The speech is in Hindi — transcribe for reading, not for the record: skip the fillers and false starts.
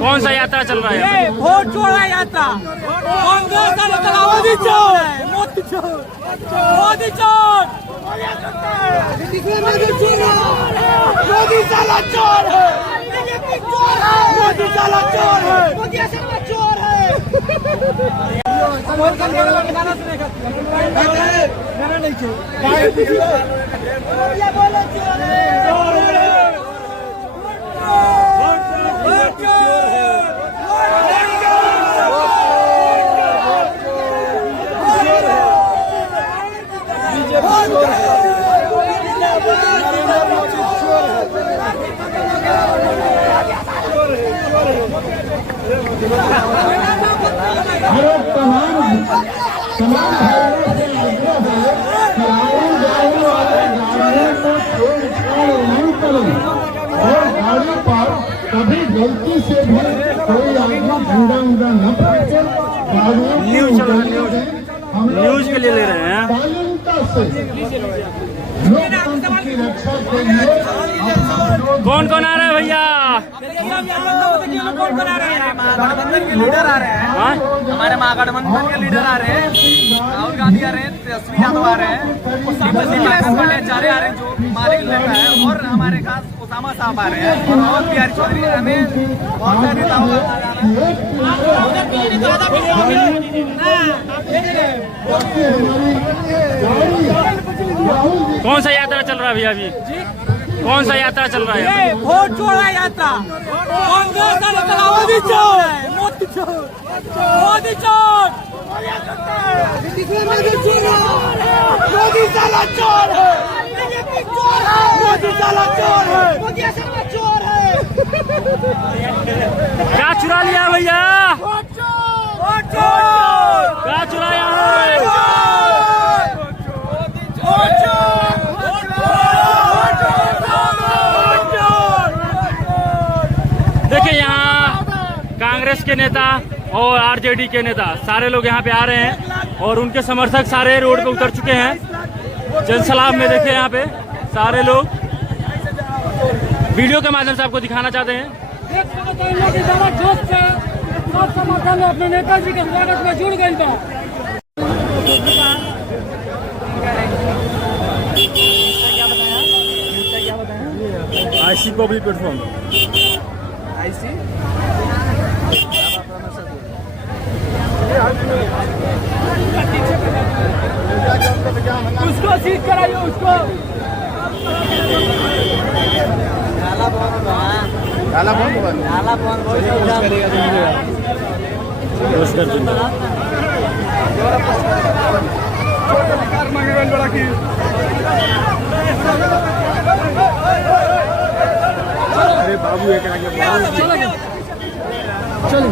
कौन सा यात्रा चल रहा है? वोट चोर यात्रा। कांग्रेस का नेता मोदी चोर है, मोदी चोर, मोदी चोर, मोदी साला चोर है, मोदी साला चोर है, मोदी साला चोर है। गाना सुनेगा गाना नहीं चोर बोलो चोर है, कभी गलती से भी कोई आदमी झंडा उड़ा न पकड़े। न्यूज के लिए ले रहे हैं। बालिंता से लोकतंत्र की रक्षा के लिए कौन कौन आ रहा है भैया? कौन बना रहे हैं? महागठबंधन के लीडर आ रहे हैं। हमारे महागठबंधन के लीडर आ रहे हैं, राहुल गांधी आ रहे हैं, तेजस्वी यादव आ रहे हैं, भट्टाचार्य आ रहे हैं जो मालिक नेता है, और हमारे खास ओसामा साहब आ रहे हैं, और रावत बिहारी चौधरी, हमें बहुत सारे कौन सा यात्रा चल रहा है भैया अभी? कौन सा यात्रा चल रहा है? वोट चोर यात्रा। कांग्रेस का नेता मोदी चोर है, मोदी चोर, मोदी चोर, मोदी साला चोर है, मोदी साला चोर है, मोदी साला चोर है। क्या चुरा लिया भैया? वोट चोर, वोट चोर, क्या चुराया है? देखिए यहाँ कांग्रेस के नेता और आरजेडी के नेता सारे लोग यहाँ पे आ रहे हैं और उनके समर्थक सारे रोड पे उतर चुके हैं। जनसलाब में देखिए यहाँ पे सारे लोग वीडियो के माध्यम से आपको दिखाना चाहते हैं। समर्थन अपने नेताजी के स्वागत में जुड़ गए था। आईसी पब्लिक प्लेटफॉर्म उसको सीट कराइए, उसको अरे बाबू एक चलो